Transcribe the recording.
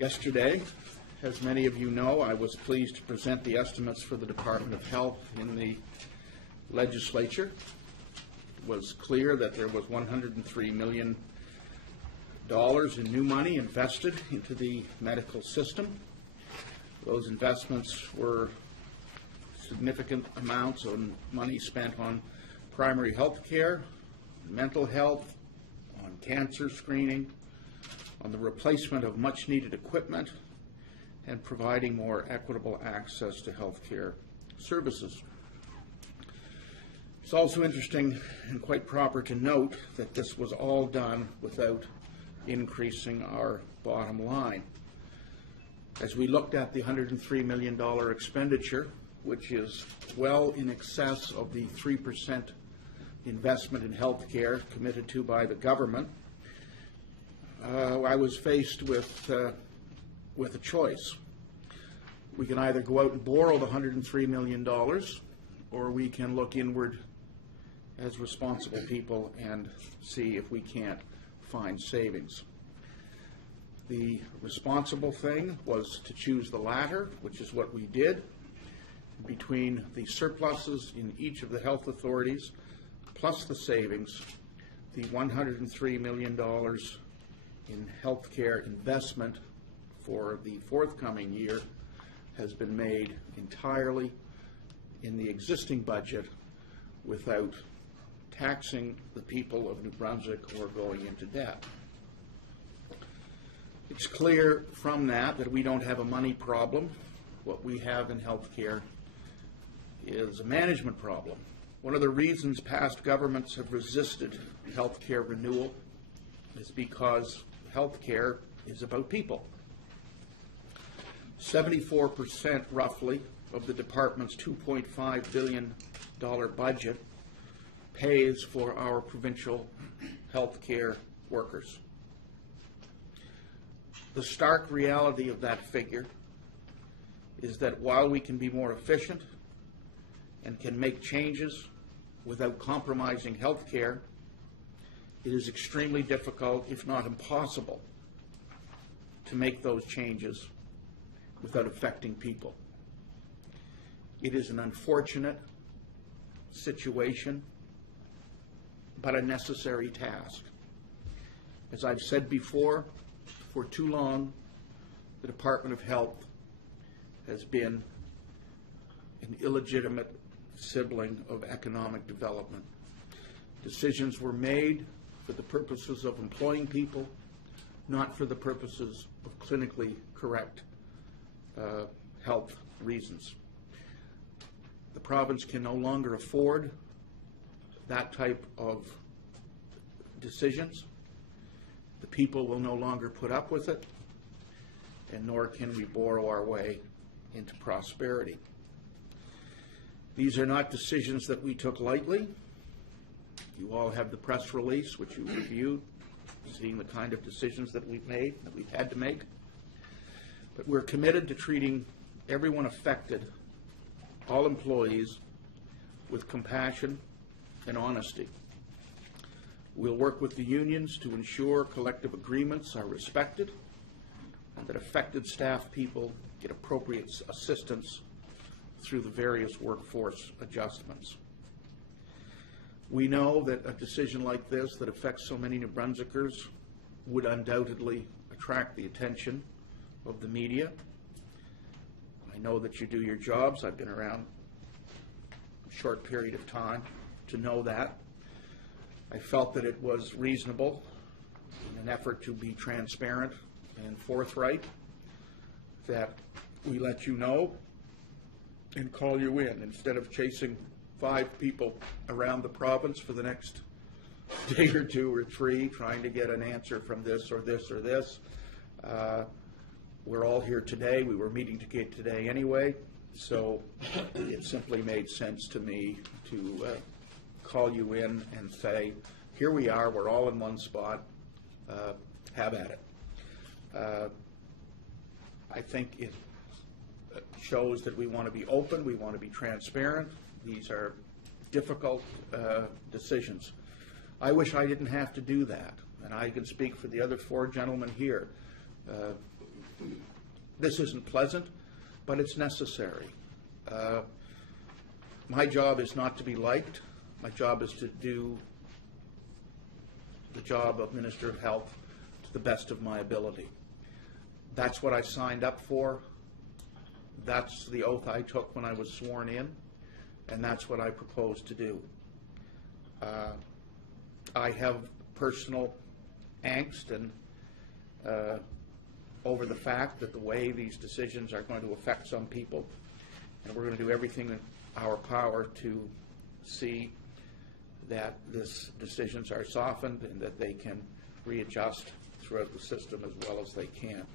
Yesterday, as many of you know, I was pleased to present the estimates for the Department of Health in the legislature. It was clear that there was $103 million in new money invested into the medical system. Those investments were significant amounts of money spent on primary health care, mental health, on cancer screening, on the replacement of much-needed equipment, and providing more equitable access to health care services. It's also interesting and quite proper to note that this was all done without increasing our bottom line. As we looked at the $103 million expenditure, which is well in excess of the 3% investment in health care committed to by the government, I was faced with a choice. We can either go out and borrow the $103 million, or we can look inward as responsible people and see if we can't find savings. The responsible thing was to choose the latter, which is what we did. Between the surpluses in each of the health authorities, plus the savings, the $103 million in healthcare investment for the forthcoming year has been made entirely in the existing budget without taxing the people of New Brunswick or going into debt. It's clear from that we don't have a money problem. What we have in healthcare is a management problem. One of the reasons past governments have resisted healthcare renewal is because healthcare is about people. 74% roughly of the department's $2.5 billion budget pays for our provincial healthcare workers. The stark reality of that figure is that while we can be more efficient and can make changes without compromising health care, it is extremely difficult, if not impossible, to make those changes without affecting people. It is an unfortunate situation, but a necessary task. As I've said before, for too long, the Department of Health has been an illegitimate sibling of economic development. Decisions were made for the purposes of employing people, not for the purposes of clinically correct health reasons. The province can no longer afford that type of decisions. The people will no longer put up with it, and nor can we borrow our way into prosperity. These are not decisions that we took lightly. You all have the press release, which you reviewed, seeing the kind of decisions that we've made, that we've had to make. But we're committed to treating everyone affected, all employees, with compassion and honesty. We'll work with the unions to ensure collective agreements are respected and that affected staff people get appropriate assistance through the various workforce adjustments. We know that a decision like this that affects so many New Brunswickers would undoubtedly attract the attention of the media. I know that you do your jobs. I've been around a short period of time to know that. I felt that it was reasonable in an effort to be transparent and forthright that we let you know and call you in instead of chasing 5 people around the province for the next day or 2 or 3 trying to get an answer from this or this or this. We're all here today. We were meeting today anyway, so it simply made sense to me to call you in and say, here we are, we're all in one spot, have at it. I think it shows that we want to be open, we want to be transparent. These are difficult decisions. I wish I didn't have to do that, and I can speak for the other 4 gentlemen here. This isn't pleasant, but it's necessary. My job is not to be liked. My job is to do the job of Minister of Health to the best of my ability. That's what I signed up for. That's the oath I took when I was sworn in, and that's what I propose to do. I have personal angst and over the fact that the way these decisions are going to affect some people, and we're going to do everything in our power to see that these decisions are softened and that they can readjust throughout the system as well as they can.